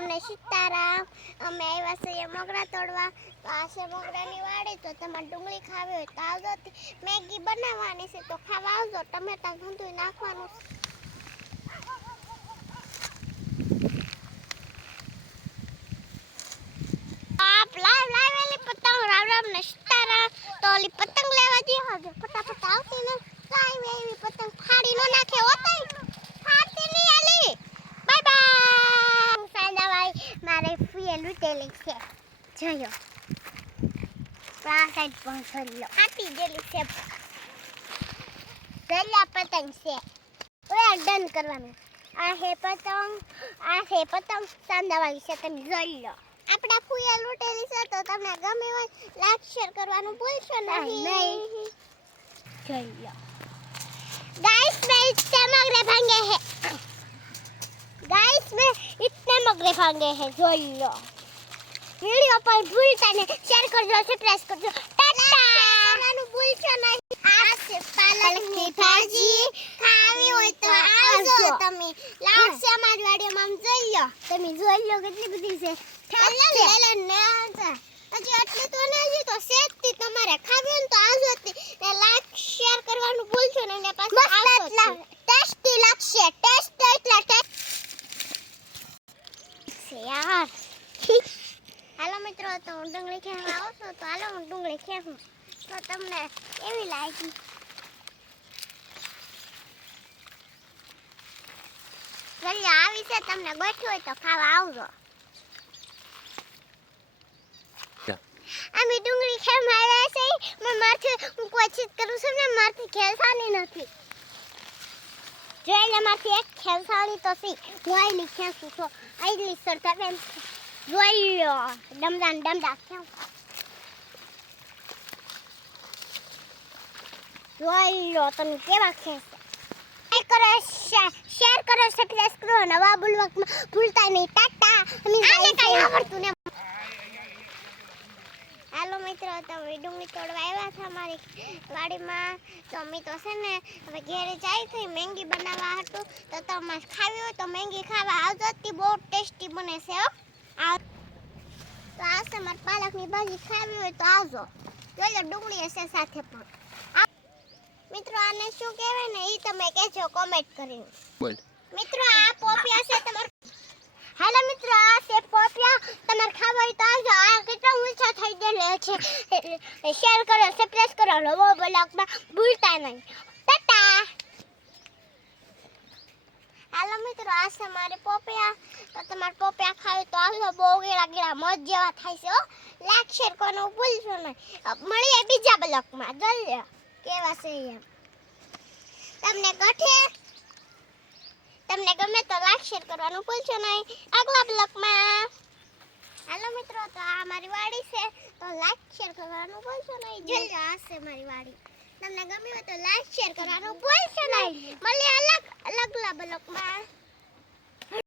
રામ ને સીતારામ અમે આવ્યા છીએ મોગરા તોડવા. તો આ છે મોગરાની વાડી. તો તમારે ડુંગળી ખાવી હોય તો આવજો. તી- મેગી બનાવવાની છે. તો ખાવા આવજો. ટમેટા ગુંદું નાખવાનું છે. આપ લાવ લાવેલી પતંગ. રામ રામ ને સીતારામ તો ઓલી પતંગ લેવા જઈ હવે ફટાફટ આવતી ને કાઈ એવી પતંગ. લીધેલી છે જોયો આ સાઈડ પણ જોઈ લો આ પીધેલું છે પહેલા પતંગ છે ઓયા ડન કરવાનું આ હે પતંગ આ હે પતંગ સાંધાવાળી છે તમે જોઈ લો આપણા ફૂયા લૂંટેલી છે તો તમને ગમે હોય લાઈક શેર કરવાનું ભૂલશો નહીં જોઈ લો ગાઈસ મેં ઇતને મગરે ભાંગે હે ગાઈસ મેં ઇતને મગરે ભાંગે હે જોઈ લો વિડિયો પર ભૂલતા ને શેર કરજો સબસ્ક્રાઇબ કરજો. ટાટા! ભૂલશો નહીં. આ છે પાલકની ભાજી. ખાવી હોય તો આવજો તમે. લાસ્ટ અમારી વાડીમાં આમ જોઈ લો તમે જોઈ લો કેટલી બધી છે. ઠેલા લેલે ને આવતા હજી આટલું તો ને હજી તો સેજથી તમારે. ખાવી હોય તો આવજો ને લાઈક શેર કરવાનું ભૂલશો નહીં ને પાછું આવજો ટેસ્ટી લાગશે ટેસ્ટ એટલા ટેસ્ટ. યાર. હાલો મિત્રો, તો હું ડુંગળી ખેવા આવો છું, તો હાલો હું ડુંગળી ખેવું તો તમને કેવી લાગી? જલ્દી આવી છે, તમને ગોઠવી હોય તો ખાવા આવજો. અમે ડુંગળી ખેવા માર્યા છે મેં મારથી હું કોશિશ કરું છું ને, મારથી ખેલસાની નથી. જો એટલે મારથી એક ખેલસાની તો સી હું આઈલી ખેંચું છું. આઈલી સરતા બેન જોઈ લો ડમડા ડમડા ખેં જોઈ લો તમે કેવા ખેંચે કરો શેર કરો સબસ્ક્રાઇબ કરો નવા બુલવકમાં ભૂલતા નહીં ટાટા અમે આને કઈ આવડતું ને હાલો મિત્રો તમે ડુંગળી તોડવા આવ્યા હતા અમારી વાડીમાં તો અમે તો છે ને હવે ઘેરે જાય થઈ મેંગી બનાવવા હતું તો તમારે ખાવી હોય તો મેંગી ખાવા આવજો બહુ ટેસ્ટી બને છે હો આવ તો આ છે પાલકની ભાજી ખાવી હોય તો આવજો. જોઈ ડુંગળી હશે સાથે પણ. મિત્રો આને શું કહેવાય ને એ તમે કહેજો કોમેન્ટ કરીને. બોલ. મિત્રો આ પોપિયા છે તમાર હાલો મિત્રો આ છે પોપિયા. તમારે ખાવા હોય તો આવજો. આ કેટલા ઊંચા થઈ ગયેલા છે. શેર કરો સબસ્ક્રાઇબ કરો. નવો બ્લોગમાં ભૂલતા નહીં ટાટા હાલો મિત્રો, આ છે મારે તમારે પોપિયા ખાવી તો આવજો બહુ ગેડા ગેડા મોજ જેવા થાય છે લાઈક શેર કરવાનું ભૂલશો નહીં. મળીએ બીજા બ્લોકમાં. જલ્દી કેવા છે એમ. તમને ગઠે? તમને ગમે તો લાઈક શેર કરવાનું ભૂલશો નહીં. આગલા બ્લોકમાં. હાલો મિત્રો, તો આ મારી વાડી છે. તો લાઈક શેર કરવાનું ભૂલશો નહીં. જલ્દી આ છે મારી વાડી. તમને ગમ્યું હોય તો લાઈક શેર કરવાનું ભૂલશો નહીં. મળીએ અલગ અલગ બ્લોકમાં